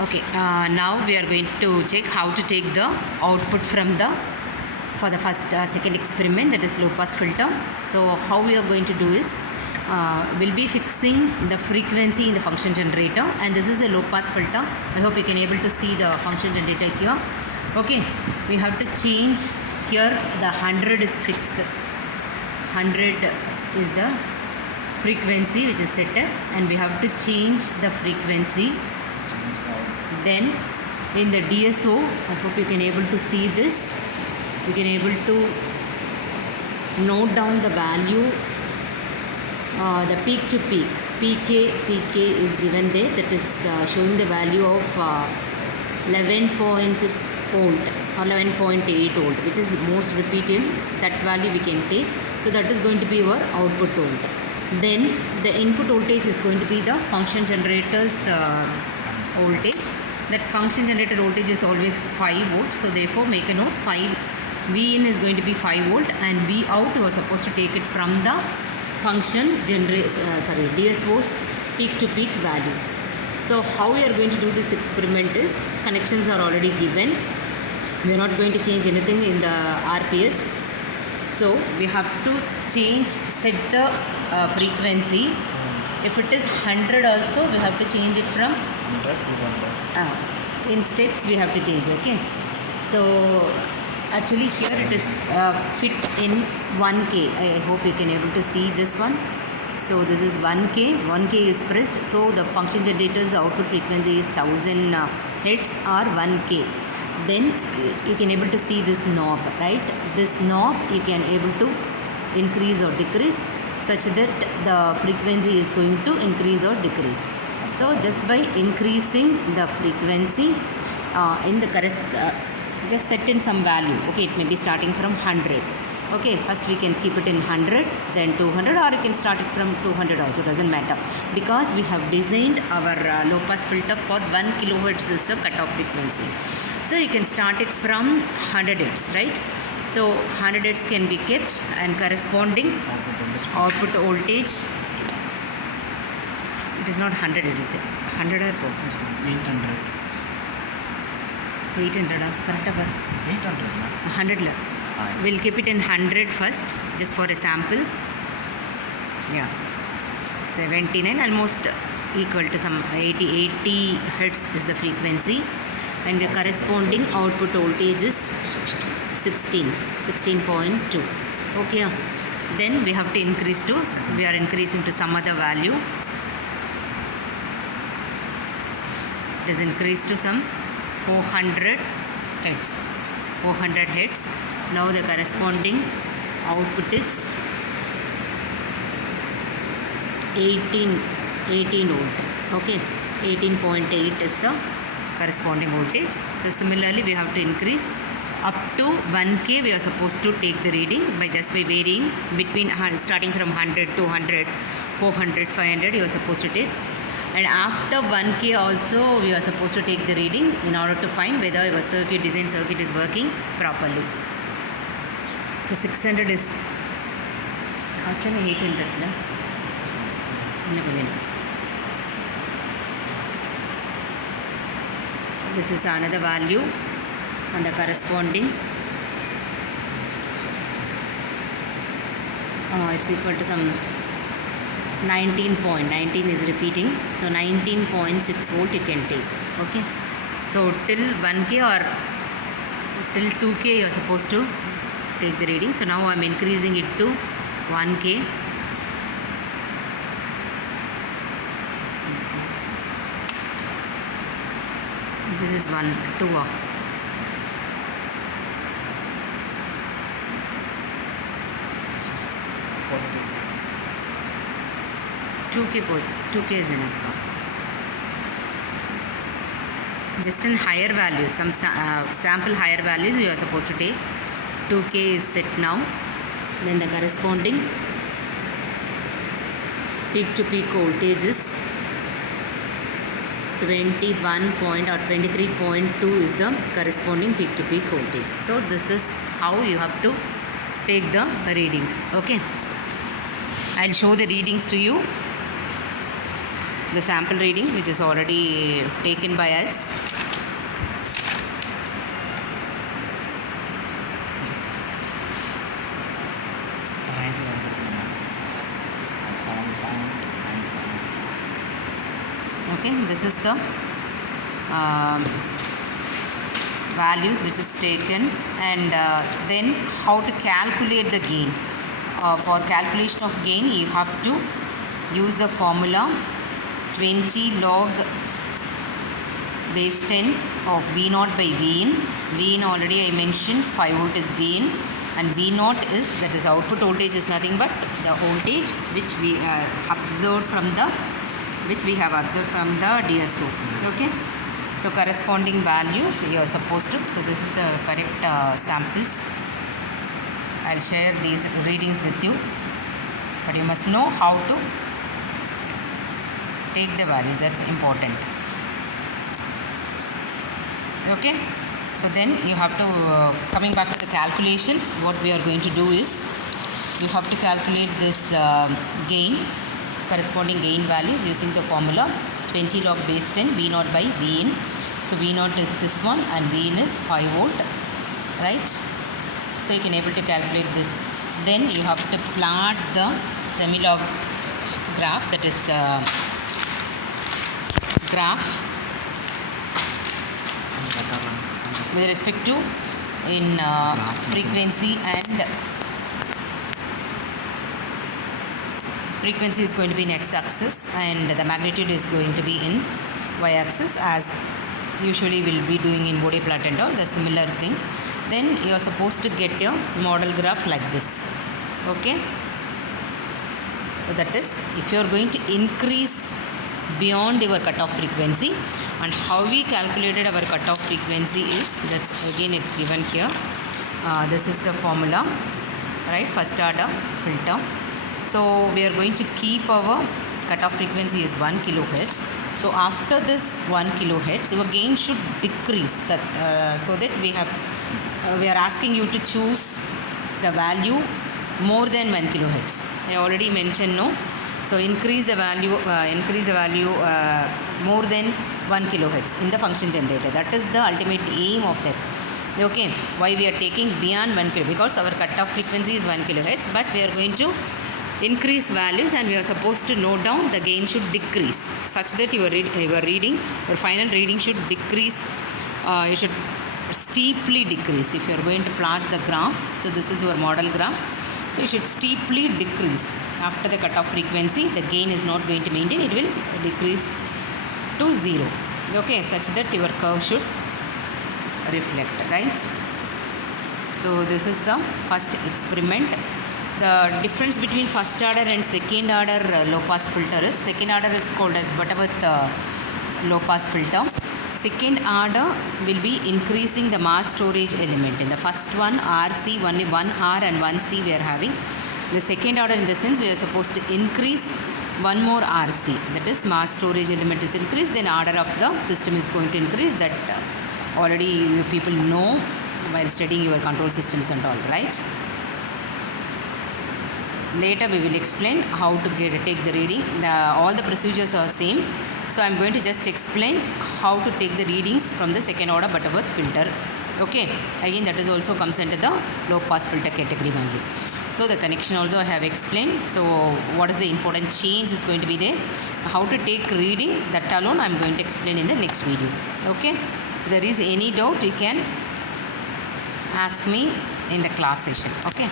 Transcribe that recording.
Okay, now we are going to check how to take the output from the for the first second experiment, that is low pass filter. So how we are going to do is we'll be fixing the frequency in the function generator, and this is a low pass filter. I hope you can able to see the function generator here. Okay, we have to change here. The 100 is fixed. 100 is the frequency which is set, and we have to change the frequency. Then in the DSO, I hope you can able to see this. You can able to note down the value, the peak to peak. PK is given there, that is showing the value of 11.6 volt or 11.8 volt, which is most repeated. That value we can take. So that is going to be our output volt. Then the input voltage is going to be the function generator's voltage. That function generator voltage is always 5 volts. So therefore make a note, 5 V in is going to be 5 volt, and V out you are supposed to take it from the function DSO's peak to peak value. So how we are going to do this experiment is, connections are already given. We are not going to change anything in the RPS. So we have to set the frequency. If it is 100 also, we have to change it from in steps we have to change. Okay, so actually here it is fit in 1K. I hope you can able to see this one. So this is 1K is pressed, so the function generator's output frequency is 1000 Hz or 1K. Then you can able to see this knob, right? This knob you can able to increase or decrease such that the frequency is going to increase or decrease. So just by increasing the frequency in the just set in some value. Okay, it may be starting from 100. Okay, first we can keep it in 100, then 200, or you can start it from 200 also, doesn't matter, because we have designed our low pass filter for 1 kilohertz is the cutoff frequency. So you can start it from 100 Hz, right? So 100 Hz can be kept, and corresponding output voltage, it is not 100, it is 100 or 800. 800 correct? 100. We'll keep it in 100 first, just for a sample. Yeah, 79, almost equal to some 80 Hz is the frequency, and the corresponding output voltage is 16.2. Okay, then we have to increase to, we are increasing to some other value. It is increased to some 400 Hz. 400 Hz. Now the corresponding output is 18 volt. Okay, 18.8 is the corresponding voltage. So similarly we have to increase up to 1K. We are supposed to take the reading by varying between starting from 100, 200, 400, 500 you are supposed to take. And after 1K also we are supposed to take the reading in order to find whether your circuit is working properly. So 600 is last time 800 na? This is the another value, and the corresponding it's equal to some 19 is repeating, so 19.6 volt you can take. Okay, so till 1K or till 2K you are supposed to take the reading. So now I am increasing it to 1K. This is 2. 2K is enough. Just in higher values, some sample higher values you are supposed to take. 2K is set now. Then the corresponding peak to peak voltage is 21 point or 23.2 is the corresponding peak to peak voltage. So this is how you have to take the readings. Okay, I'll show the readings to you. the sample readings which is already taken by us. Okay, this is the values which is taken, and then how to calculate the gain. For calculation of gain, you have to use the formula 20 log base 10 of V naught by V in. V in already I mentioned 5 volt is V in, and V naught is, that is output voltage, is nothing but the voltage which we observed from the DSO. Okay, so corresponding values you are supposed to, so this is the correct samples. I'll share these readings with you, but you must know how to take the values, that's important. Okay, so then you have to coming back to the calculations, what we are going to do is you have to calculate this gain, corresponding gain values using the formula 20 log base 10 V naught by V in. So V naught is this one and V in is 5 volt, right? So you can able to calculate this. Then you have to plot the semi-log graph, that is graph with respect to in frequency, and frequency is going to be in x-axis and the magnitude is going to be in y-axis, as usually we'll be doing in Bode plot and all the similar thing. Then you are supposed to get your model graph like this. Okay, so that is if you are going to increase beyond your cutoff frequency, and how we calculated our cutoff frequency is, that's again it's given here. This is the formula, right? First order filter. So we are going to keep our cutoff frequency is 1 kilohertz. So after this 1 kilohertz, your gain should decrease, so that we are asking you to choose the value more than 1 kilohertz. I already mentioned, no. So increase the value more than 1 kilohertz in the function generator. That is the ultimate aim of that. Okay, why we are taking beyond 1 kilohertz? Because our cutoff frequency is 1 kilohertz, but we are going to increase values, and we are supposed to note down the gain should decrease such that your final reading should decrease. You should steeply decrease if you are going to plot the graph. So this is your model graph. So you should steeply decrease after the cutoff frequency. The gain is not going to maintain, it will decrease to 0. Okay, such that your curve should reflect, right? So this is the first experiment. The difference between first order and second order low pass filter is, second order is called as Butterworth low pass filter. Second order will be increasing the mass storage element. In the first one, RC, only 1 R and 1 C we are having. The second order, in the sense we are supposed to increase one more RC, that is mass storage element is increased, then order of the system is going to increase. That already you people know while studying your control systems and all, right? Later we will explain how to take the reading. All the procedures are same. So I am going to just explain how to take the readings from the second order Butterworth filter. Okay, again that is also comes into the low pass filter category only. So the connection also I have explained. So what is the important change is going to be there. How to take reading, that alone I am going to explain in the next video. Okay, if there is any doubt you can ask me in the class session. Okay.